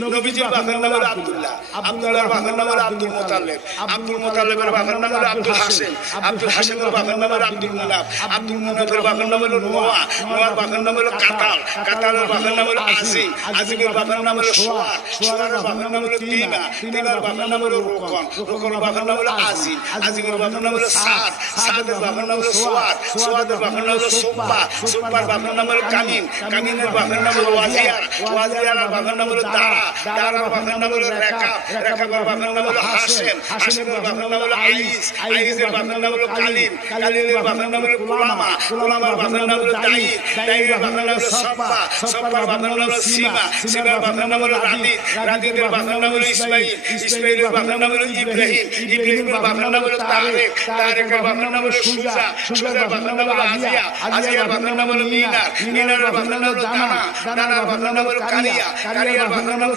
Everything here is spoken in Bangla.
নবীজির বাপের নাম হলো আব্দুল্লাহ, আব্দুল্লাহর বাপের নাম হলো আব্দুল মুতাল্লিব, আব্দুল মুতাল্লিবের বাপের নাম হলো আব্দুল হাসেম, আব্দুল হাসেমের বাপের নাম হলো আব্দুল মুনাফ, আব্দুল মুনাফের বাপের নাম হলো নোয়া, নোয়ার বাপের নাম হলো কাতাল, কাতালের বাপের নাম হলো আজিম, আজিমের বাপের নাম হলো সোয়ার, সোয়ারের বাপের নাম হলো তিনা, তিনার বাপের নাম হলো রোকন, রোকনের বাপের নাম হলো আজিম, আজিমের বাপের নাম হলো সাদ, সাদের বাপের নাম হলো সোয়াদ, সোয়াদের বাপের নাম হলো সুব্বা, সুব্বার বাপের নাম হলো কামিন, কামিনের বাপের নাম হলো ওয়াজিয়ার, ওয়াজিয়ারের বাপের নাম হলো দারা, দারার বাপের নাম হলো রেকাব, রেকাবের বাপের নাম হলো হাসেম, হাসেমের বাপের নাম হলো আইস, আইসের বাপের নাম হলো কালিম, কালিমের বাপের নাম হলো কুলামা, কুলামার বাপের নাম হলো দাইর, দাইরের বাপের নাম হলো সব্বা, সব্বার বাপের নাম হলো সীমা, সীমার বাপের নাম হলো রাদিদ, রাদিদের বাপের নাম হলো ইসমাইল, ইসমাইলের বাপের নাম হলো ইব্রাহিম, ইব্রাহিমের বাপের নাম হলো তারেক, তারেকের বাপের নাম হলো সুজা, সুজার বাপের নাম হলো আজিয়া, আজিয়ার বাপের নাম হলো মিনার, মিনারের বাপের নাম হলো দানা, দানার বাপের নাম হলো কালিয়া, কালিয়ার বাপের নাম হলো